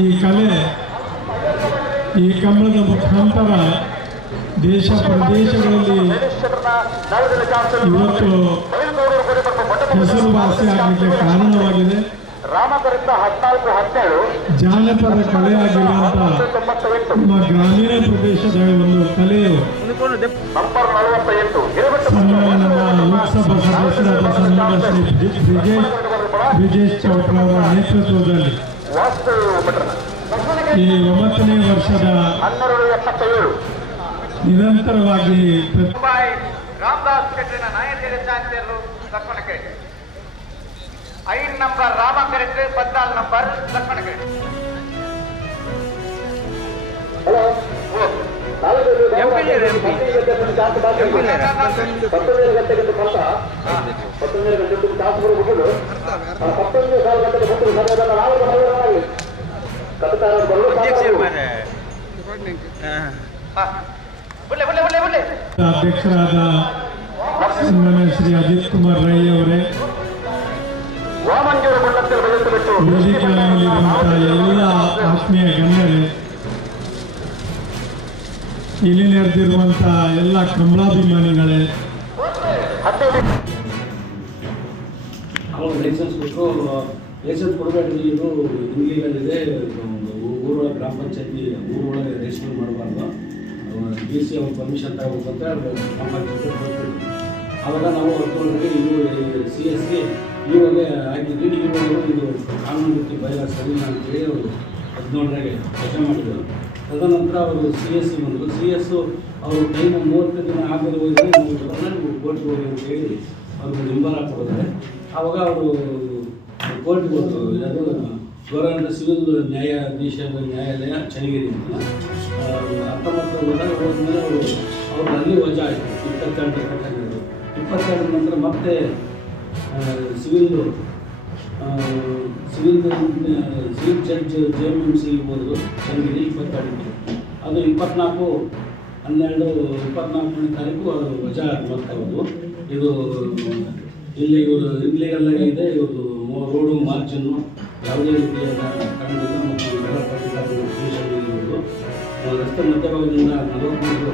ಈ ಕಲೆ, ಈ ಕಂಬಳದ ಮುಖಾಂತರ ದೇಶ ಪ್ರದೇಶಗಳಲ್ಲಿ ಇವತ್ತು ಹೆಸರುವಾಸಿ ಆಗಲಿಕ್ಕೆ ಕಾರಣವಾಗಿದೆ. ಜಾನಪದ ಕಲೆಯಾಗಿರುವಂಥ ನಮ್ಮ ಗ್ರಾಮೀಣ ಪ್ರದೇಶದ ಒಂದು ಕಲೆಯು ಸನ್ಮಾನ್ಯ ಲೋಕಸಭಾ ಸದಸ್ಯರಾದ ಸನ್ಮಾನ್ಯ ಶ್ರೀ ಬ್ರಿಜೇಶ್ ಚೌಟ್ರ ಅವರ ನೇತೃತ್ವದಲ್ಲಿ ಈ 9ನೇ ವರ್ಷದ ನಿರಂತರವಾಗಿ ರಾಮದಾಸ್ ಕಟ್ಟಿನ ನಾಯಕರ ಚಾಂತಿಯರು ಲಕ್ಷ್ಮಣಕ್ಕೆ 5 ನಂಬರ್ ರಾಮಕರಿಕೆ 14 ನಂಬರ್ ಲಕ್ಷ್ಮಣಕ್ಕೆ. ಅಧ್ಯಕ್ಷರಾದ ಸನ್ಮಾನ್ಯ ಶ್ರೀ ಅಜಿತ್ ಕುಮಾರ್ ರೈ ಅವರೇ, ವೇದಿಕೆಯಲ್ಲಿರುವಂತಹ ಎಲ್ಲ ಆತ್ಮೀಯ ಗಣ್ಯರೇ, ಇಲ್ಲಿ ನೆರೆದಿರುವಂತಹ ಎಲ್ಲ ಕಂಬಳಾಭಿಮಾನಿಗಳೇ, ಲೈಸೆನ್ಸ್ ಕೊಟ್ಟರು. ಲೈಸೆನ್ಸ್ ಕೊಡಬೇಡಿ, ಇದು ಇಲ್ಲಿಗಲ್ ಇದೆ. ಊರ ಗ್ರಾಮ ಪಂಚಾಯತಿ ಊರೊಳಗೆ ರಿಜಿಸ್ಟರ್ ಮಾಡಬಾರ್ದು, ಡಿ ಸಿ ಅವ್ರ ಪರ್ಮಿಷನ್ ತಗೋಬೇಕಂತ ಗ್ರಾಮ ಪಂಚಾಯತಿ ಕೊಡ್ತೀವಿ. ಆವಾಗ ನಾವು ಹೊರಟುಕೊಂಡ್ರೆ ಇವು CS ಗೆ ಇವಾಗ ಹಾಕಿದ್ವಿ. ಇವಾಗ ಇದು ಕಾನೂನು ರೀತಿ ಬಯಲ ಸರಿ ಅಂತೇಳಿ ಅವರು 17ರಾಗೆ ರಜೆ ಮಾಡಿದರು. ತದನಂತರ ಅವರು CS ಬಂದರು. CS ಅವರು ಟೈಮ್ 30 ದಿನ ಆಗದೆ ಹೋಗಿ ನೀವು ಕೋರ್ಟ್ಗೆ ಹೋಗಿ ಅಂತೇಳಿ ಅವ್ರಿಗೆ ನಿಂಬಾರ ಕೊಡಿದ್ರೆ, ಆವಾಗ ಅವರು ಕೋರ್ಟ್ಗೆ ಹೋದರು. ಅದು ಗೌರವ ಸಿವಿಲ್ ನ್ಯಾಯಾಲಯ ಚನ್ನಗಿರಿ ಅಂತ 19 ಹೋದ್ಮೇಲೆ ಅವರು ಅಲ್ಲಿ ವಜಾ ಆಯಿತು. 22 ನಂತರ ಮತ್ತೆ ಸಿವಿಲ್ ಜಡ್ಜ್ JMMC ಹೋದರು ಚನ್ನಗಿರಿ 22. ಅದು 24/12/24ನೇ ತಾರೀಕು ಅದು ವಜಾ ಮಾಡ್ತಾ ಇರೋದು. ಇದು ಇಲ್ಲಿ ಇವರು ಇಲ್ಲಿಗೆಲ್ಲ ಇದೆ. ಇವರು ರೋಡು ಮಾರ್ಜಿನ್ನು ಯಾವುದೇ ರೀತಿಯಾದ ಕಾರಣದಿಂದ ಮತ್ತು ನಗರ ಪಾಲಿಕೆ ರಸ್ತೆ ಮಧ್ಯಭಾಗದಿಂದ 43